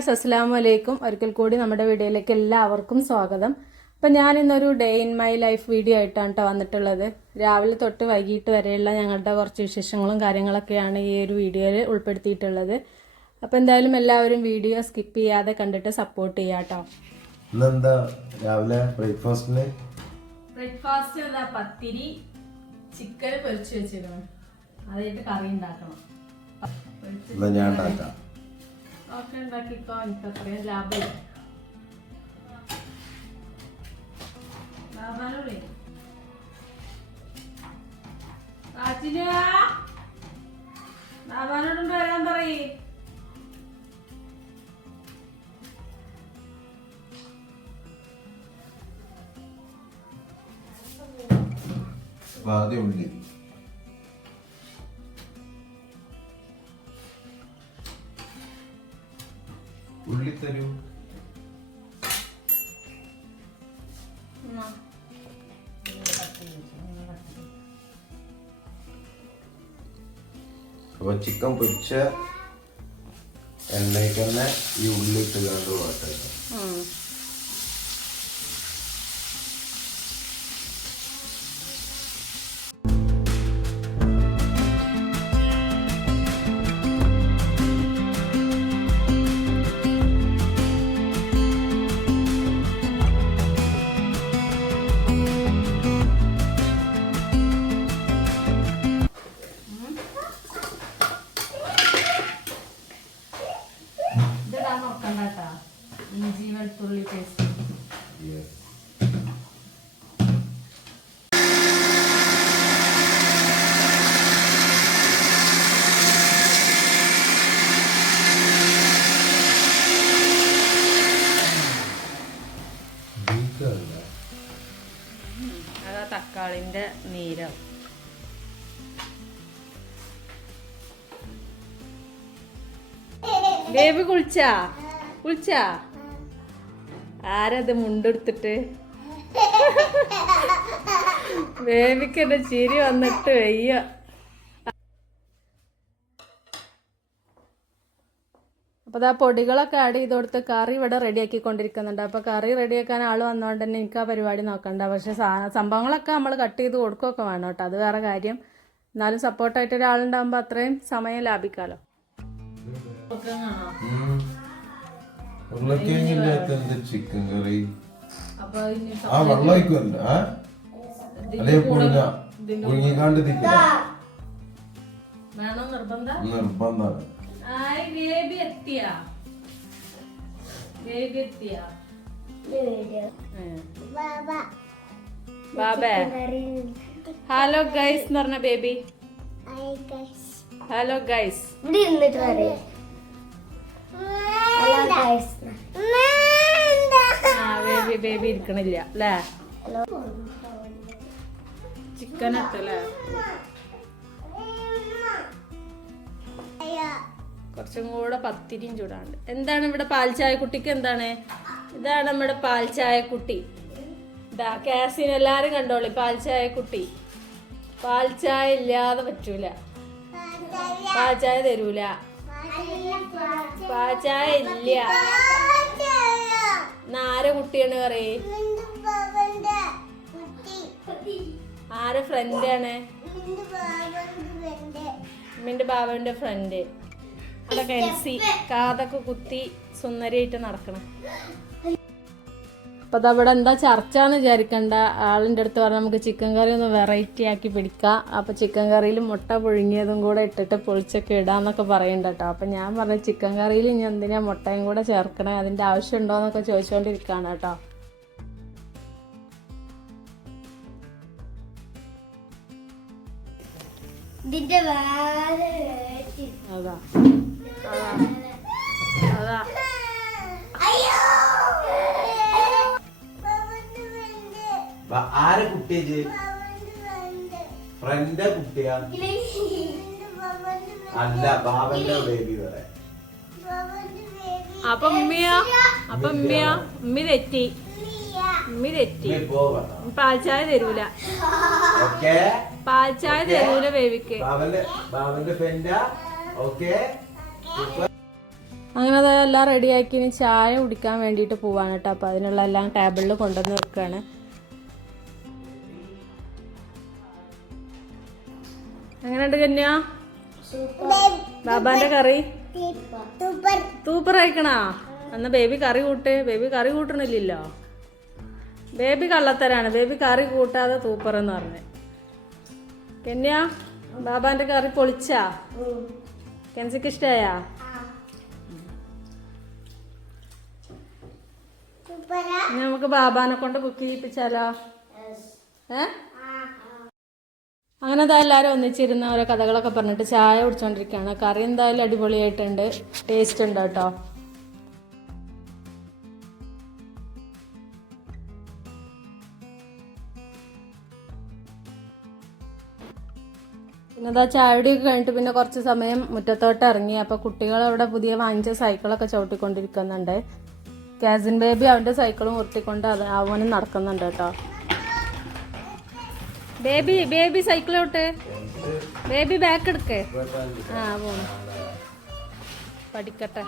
Guys, അസ്സലാമു അലൈക്കും. ഒരിക്കൽ കൂടി നമ്മുടെ വീഡിയോയിലേക്ക് എല്ലാവർക്കും സ്വാഗതം. അപ്പം ഞാൻ ഇന്നൊരു day in my life video ആയിട്ടാണ് കേട്ടോ വന്നിട്ടുള്ളത്. രാവിലെ തൊട്ട് വൈകിട്ട് വരെയുള്ള ഞങ്ങളുടെ കുറച്ച് വിശേഷങ്ങളും കാര്യങ്ങളൊക്കെയാണ് ഈ ഒരു വീഡിയോയിൽ ഉൾപ്പെടുത്തിയിട്ടുള്ളത്. അപ്പം എന്തായാലും എല്ലാവരും വീഡിയോ സ്കിപ്പ് ചെയ്യാതെ കണ്ടിട്ട് സപ്പോർട്ട് ചെയ്യാം കേട്ടോ. ഇന്നെന്താ രാവിലെ ബ്രേക്ക്ഫാസ്റ്റിന്? ബ്രേക്ക്ഫാസ്റ്റ് പത്തിരി ചിക്കൻ പൊരിച്ചു വെച്ചിരുന്നു, അതായിട്ട് കറി ഉണ്ടാക്കണം. ഞാൻ ഉണ്ടാക്കാം. ഒക്കെ ഉണ്ടാക്കിക്കോ, എനിക്ക് അത്രയും ലാഭമില്ല. ലാഭാനോടും വരാൻ പറയേ. ആദ്യം ഉള്ളി, ഉള്ളി തരൂ. അപ്പൊ ചിക്കൻ പൊരിച്ച എണ്ണയ്ക്ക് തന്നെ ഈ ഉള്ളി ഇട്ട് കണ്ടു വാട്ട. ഇഞ്ചി വെളുത്തുള്ളി പേസ്റ്റ്. അതാ തക്കാളിന്റെ നീരം. ബേബി കുളിച്ചാ? ആരത് മുണ്ടെടുത്തിട്ട്? ബേബിക്ക് എന്റെ ചിരി വന്നിട്ട് വയ്യ. അപ്പോൾ ആ പൊടികളൊക്കെ ആഡ് ചെയ്ത് കൊടുത്ത് കറി ഇവിടെ റെഡിയാക്കിക്കൊണ്ടിരിക്കുന്നുണ്ട്. അപ്പോൾ കറി റെഡിയാക്കാൻ ആൾ വന്നതുകൊണ്ട് തന്നെ എനിക്ക് ആ പരിപാടി നോക്കണ്ട. പക്ഷെ സംഭവങ്ങളൊക്കെ നമ്മൾ കട്ട് ചെയ്ത് കൊടുക്കുകയൊക്കെ വേണം കേട്ടോ, അത് വേറെ കാര്യം. എന്നാലും സപ്പോർട്ടായിട്ട് ഒരാളുണ്ടാകുമ്പോൾ അത്രയും സമയം ലാഭിക്കാമല്ലോ. ചിക്കൻ കറി നിർബന്ധമാണ്. ഹലോ ഗൈസ് എന്ന് പറഞ്ഞ ബേബി. Hello guys. ബേബി ഇരിക്കണില്ല അല്ലേ? ചിക്കൻ ഇട്ടല്ലേ? കുറച്ചും കൂടെ പത്തിരിയും ചൂടാണ്ട്. എന്താണ് ഇവിടെ പാൽച്ചായ കുട്ടിക്ക്? എന്താണ്? ഇതാണ് നമ്മുടെ പാൽച്ചായ കുട്ടി. ഇതാ കാസിന് എല്ലാരും കണ്ടോളി. പാൽച്ചായ കുട്ടി. പാൽച്ചായ ഇല്ലാതെ പറ്റൂല. പാൽച്ചായ തരൂല. പാൽച്ചായ ഇല്ല. ആരെ കുട്ടിയാണ് പറയേ? ആരെ ഫ്രണ്ടാണ്? ഉമ്മിന്റെ ബാബന്റെ ഫ്രണ്ട്. അവിടെ കെൻസി കാതൊക്കെ കുത്തി സുന്ദരിയായിട്ട് നടക്കണം. അപ്പം അതവിടെ എന്താ ചർച്ചയെന്ന് വിചാരിക്കണ്ട. ആളിൻ്റെ അടുത്ത് പറഞ്ഞാൽ നമുക്ക് ചിക്കൻ കറി ഒന്ന് വെറൈറ്റി ആക്കി പിടിക്കാം. അപ്പോൾ ചിക്കൻ കറിയിൽ മുട്ട പുഴുങ്ങിയതും കൂടെ ഇട്ടിട്ട് പൊളിച്ചൊക്കെ ഇടാന്നൊക്കെ പറയുന്നുണ്ട് കേട്ടോ. അപ്പം ഞാൻ പറഞ്ഞു ചിക്കൻ കറിയിൽ ഇനി എന്തിനാ മുട്ടയും കൂടെ ചേർക്കണേ, അതിൻ്റെ ആവശ്യമുണ്ടോ എന്നൊക്കെ ചോദിച്ചുകൊണ്ടിരിക്കുകയാണ് കേട്ടോ. അതാ അതാ ആരെ കുട്ടിയ? ഫ്രണ്ട് കുട്ടിയാ? അല്ല, ബാബന്റെ ബേബി പറയാ. അപ്പൊ ഉമ്മി തെറ്റി. പാൽച്ചായ തരൂല. പാൽച്ചായ തരൂല ബേബിക്ക്. അങ്ങനെ അതെല്ലാം റെഡിയാക്കി ഇനി ചായ കുടിക്കാൻ വേണ്ടിയിട്ട് പോവാണ് കേട്ടോ. അപ്പോൾ അതിനുള്ള എല്ലാം ടേബിളിൽ കൊണ്ടുവന്ന് വെക്കുകയാണ്. എങ്ങനെയുണ്ട് കന്യ? ബാബാന്റെ കറി സൂപ്പർ ആയിക്കണാ. എന്നാ ബേബി കറി കൂട്ട്. ബേബി കറി കൂട്ടണില്ലല്ലോ. ബേബി കള്ളത്തരാണ്. ബേബി കറി കൂട്ടാതെ സൂപ്പർ എന്ന് പറഞ്ഞേ. കന്യ ബാബാന്റെ കറി പൊളിച്ചാ? കെൻസിക്ക് ഇഷ്ടായാ? ഇനി നമുക്ക് ബാബാനെ കൊണ്ട് കുക്ക് ചെയ്യിപ്പിച്ചാലോ? അങ്ങനെ അതാ എല്ലാവരും ഒന്നിച്ചിരുന്ന ഓരോ കഥകളൊക്കെ പറഞ്ഞിട്ട് ചായ കുടിച്ചോണ്ടിരിക്കുകയാണ്. കറി എന്തായാലും അടിപൊളിയായിട്ടുണ്ട്, ടേസ്റ്റ് ഉണ്ട് കേട്ടോ. പിന്നെ അതാ ചായടിയൊക്കെ കഴിഞ്ഞിട്ട് പിന്നെ കുറച്ച് സമയം മുറ്റത്തോട്ട് ഇറങ്ങി. അപ്പോൾ കുട്ടികൾ അവിടെ പുതിയ വാങ്ങിച്ച സൈക്കിളൊക്കെ ചവിട്ടിക്കൊണ്ടിരിക്കുന്നുണ്ട്. കാസിൻ ബേബി അവൻ്റെ സൈക്കിളും ഉരുട്ടിക്കൊണ്ട് അവനും നടക്കുന്നുണ്ട് കേട്ടോ. ബേബി സൈക്കിൾ വിട്ട് ബേബി ബാക്ക് എടുക്കേ. പോണു പഠിക്കട്ടെ.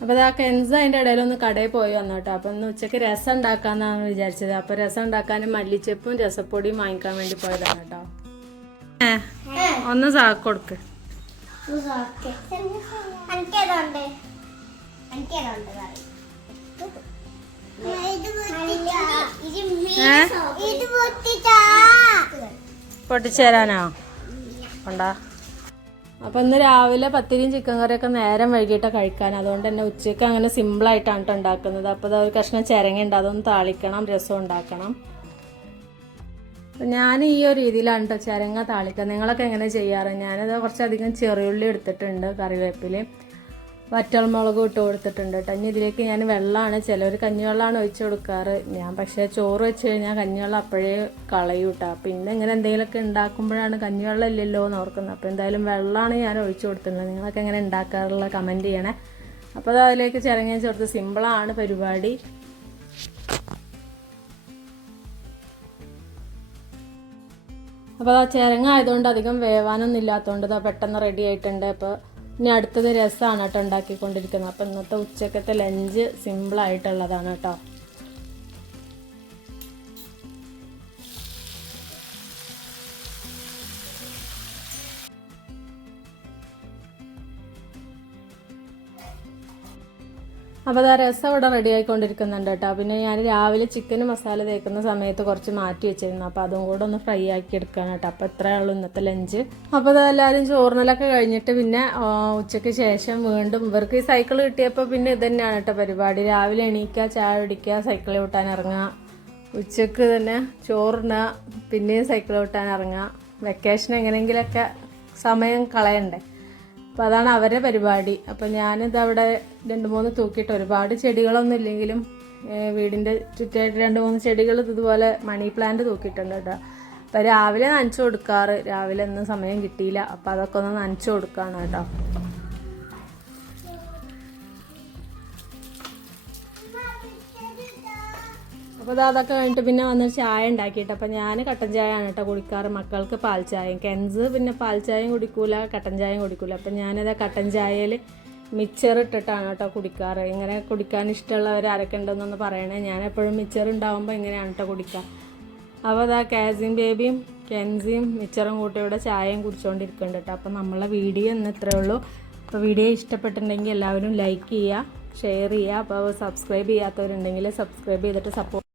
അപ്പോൾ ഇതാ കെൻസ് അതിൻ്റെ ഇടയിലൊന്ന് കടയിൽ പോയി വന്നു കേട്ടോ. അപ്പം ഇന്ന് ഉച്ചയ്ക്ക് രസം ഉണ്ടാക്കാമെന്നാണ് വിചാരിച്ചത്. അപ്പോൾ രസം ഉണ്ടാക്കാനും മല്ലിച്ചപ്പും രസപ്പൊടിയും വാങ്ങിക്കാൻ വേണ്ടി പോയതാണ് കേട്ടോ. ഒന്ന് സാക്ക് കൊടുക്ക്. പൊട്ടിച്ചേരാനോ കൊണ്ടാ. അപ്പൊ ഇന്ന് രാവിലെ പത്തിരിയും ചിക്കൻ കറിയൊക്കെ നേരം വൈകിട്ട് കഴിക്കാൻ. അതുകൊണ്ട് തന്നെ ഉച്ചയ്ക്ക് അങ്ങനെ സിമ്പിളായിട്ടാണ് കേട്ടോ ഉണ്ടാക്കുന്നത്. അപ്പോൾ ഒരു കഷ്ണം ചിരങ്ങയുണ്ട്, അതൊന്ന് താളിക്കണം, രസം ഉണ്ടാക്കണം. ഞാൻ ഈ ഒരു രീതിയിലാണ് കേട്ടോ ചിരങ്ങ താളിക്കുക. നിങ്ങളൊക്കെ എങ്ങനെ ചെയ്യാറ്? ഞാനത് കുറച്ചധികം ചെറിയുള്ളി എടുത്തിട്ടുണ്ട്, കറിവേപ്പില, വറ്റൽമുളകും ഇട്ട് കൊടുത്തിട്ടുണ്ട് കേട്ടോ. ഇനി ഇതിലേക്ക് ഞാൻ വെള്ളമാണ്, ചിലർ കഞ്ഞിവെള്ളമാണ് ഒഴിച്ചു കൊടുക്കാറ്. ഞാൻ പക്ഷേ ചോറ് വെച്ച് കഴിഞ്ഞാൽ കഞ്ഞിവെള്ളം അപ്പോഴേ കളയും കേട്ടോ. പിന്നെ ഇങ്ങനെ എന്തെങ്കിലുമൊക്കെ ഉണ്ടാക്കുമ്പോഴാണ് കഞ്ഞിവെള്ളം ഇല്ലല്ലോ എന്ന് ഓർക്കുന്നത്. അപ്പോൾ എന്തായാലും വെള്ളമാണ് ഞാൻ ഒഴിച്ചു കൊടുത്തിട്ടുള്ളത്. നിങ്ങളൊക്കെ എങ്ങനെ ഉണ്ടാക്കാറുള്ള കമൻറ്റ് ചെയ്യണേ. അപ്പോൾ അത് അതിലേക്ക് ചിരങ്ങ ചേർത്ത് സിമ്പിളാണ് പരിപാടി. അപ്പോൾ ആ ചിരങ്ങ ആയതുകൊണ്ട് അധികം വേവാനൊന്നും ഇല്ലാത്തതുകൊണ്ട് അത് പെട്ടെന്ന് റെഡി ആയിട്ടുണ്ട്. അപ്പോൾ ഇനി അടുത്തത് രസമാണ് കേട്ടോ ഉണ്ടാക്കിക്കൊണ്ടിരിക്കുന്നത്. അപ്പോൾ ഇന്നത്തെ ഉച്ചക്കത്തെ ലഞ്ച് സിമ്പിളായിട്ടുള്ളതാണ് കേട്ടോ. അപ്പോൾ ആ രസം ഇവിടെ റെഡി ആയിക്കൊണ്ടിരിക്കുന്നുണ്ട് കേട്ടോ. പിന്നെ ഞാൻ രാവിലെ ചിക്കൻ മസാല തേക്കുന്ന സമയത്ത് കുറച്ച് മാറ്റി വെച്ചിരുന്നു. അപ്പോൾ അതും കൂടെ ഒന്ന് ഫ്രൈ ആക്കി എടുക്കുകയാണ് കേട്ടോ. അപ്പോൾ ഇത്രയേ ഉള്ളൂ ഇന്നത്തെ ലഞ്ച്. അപ്പോൾ അതെല്ലാവരും ചോറിനലൊക്കെ കഴിഞ്ഞിട്ട് പിന്നെ ഉച്ചയ്ക്ക് ശേഷം വീണ്ടും ഇവർക്ക് ഈ സൈക്കിൾ കിട്ടിയപ്പോൾ പിന്നെ ഇത് തന്നെയാണ് കേട്ടോ പരിപാടി. രാവിലെ എണീക്കുക, ചായ കുടിക്കുക, സൈക്കിൾ വിട്ടാൻ ഇറങ്ങുക, ഉച്ചയ്ക്ക് തന്നെ ചോറിനുക, പിന്നെയും സൈക്കിൾ വിട്ടാൻ ഇറങ്ങുക. വെക്കേഷൻ എങ്ങനെയെങ്കിലൊക്കെ സമയം കളയണ്ടേ. അപ്പോൾ അതാണ് അവരുടെ പരിപാടി. അപ്പോൾ ഞാനിതവിടെ 2-3 തൂക്കിയിട്ട്, ഒരുപാട് ചെടികളൊന്നും ഇല്ലെങ്കിലും വീടിൻ്റെ ചുറ്റായിട്ട് 2-3 ചെടികൾ ഇതുപോലെ മണി പ്ലാന്റ് തൂക്കിയിട്ടുണ്ട് കേട്ടോ. അപ്പോൾ രാവിലെ നനച്ചു കൊടുക്കാറ്. രാവിലെ ഒന്നും സമയം കിട്ടിയില്ല, അപ്പോൾ അതൊക്കെ ഒന്ന് നനച്ചു കൊടുക്കുകയാണ് കേട്ടോ. അപ്പോൾ അതൊക്കെ കഴിഞ്ഞിട്ട് പിന്നെ വന്നൊരു ചായ ഉണ്ടാക്കിയിട്ട്, അപ്പോൾ ഞാൻ കട്ടൻ ചായയാണ് കേട്ടോ കുടിക്കാറ്. മക്കൾക്ക് പാൽ ചായയും. കെൻസ് പിന്നെ പാൽ ചായയും കുടിക്കൂല, കട്ടൻ ചായയും കുടിക്കൂല. അപ്പോൾ ഞാനത് കട്ടൻ ചായയിൽ മിക്സർ ഇട്ടിട്ടാണ് കേട്ടോ കുടിക്കാറ്. ഇങ്ങനെ കുടിക്കാൻ ഇഷ്ടമുള്ളവർ ആരൊക്കെ ഉണ്ടെന്നൊന്ന് പറയണേ. ഞാൻ എപ്പോഴും മിക്സർ ഉണ്ടാകുമ്പോൾ ഇങ്ങനെയാണ് കേട്ടോ കുടിക്കുക. അപ്പോൾ അതാ കാസിൻ ബേബിയും കെൻസിയും മിക്സറും കൂട്ടി ഇവിടെ ചായയും കുടിച്ചുകൊണ്ടിരിക്കുന്നുണ്ട് കേട്ടോ. അപ്പോൾ നമ്മളെ വീഡിയോ ഇന്ന് ഇത്രയേ ഉള്ളൂ. അപ്പോൾ വീഡിയോ ഇഷ്ടപ്പെട്ടിട്ടുണ്ടെങ്കിൽ എല്ലാവരും ലൈക്ക് ചെയ്യുക, ഷെയർ ചെയ്യുക. അപ്പോൾ സബ്സ്ക്രൈബ് ചെയ്യാത്തവരുണ്ടെങ്കിൽ സബ്സ്ക്രൈബ് ചെയ്തിട്ട് സപ്പോർട്ട്